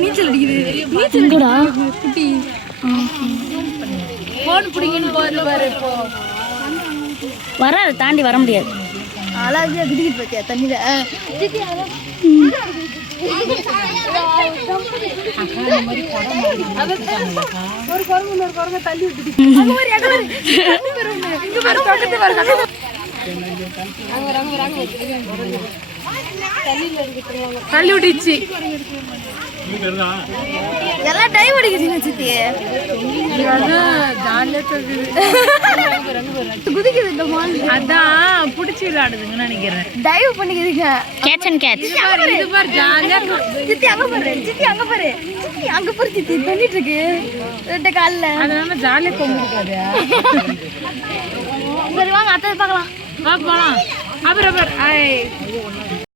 நீச்சல் அடிக்குது குட்டி போன் பிடிங்கன்னு பாரு வராது, தாண்டி வர முடியாது. அழகா குதிக்கிட்டு பார்த்தியா தண்ணியில. ஒரு குரங்கு தள்ளி விட்டுட்டு தள்ளி விட்டுச்சு. எல்லாம் டைம் அடிக்குது சித்தி. குதிக்குது இந்த மால். அதான் புடிச்சு விளையாடுதுங்கன்னு நினைக்கிறேன். டைவ் பண்ணிக்குதுங்க. Catch and catch. இது பாரு ஜாலியா. சித்தி அங்க பாரு, சித்தி அங்க பாரு, சித்தி அங்க பாரு, சித்தி பண்ணிட்டு இருக்கு ரெண்டு கால்ல. அதனால ஜாலியா கொம்பிருக்காது. சரி வாங்க அத்தை பார்க்கலாம். வா போலாம். அப்புறம்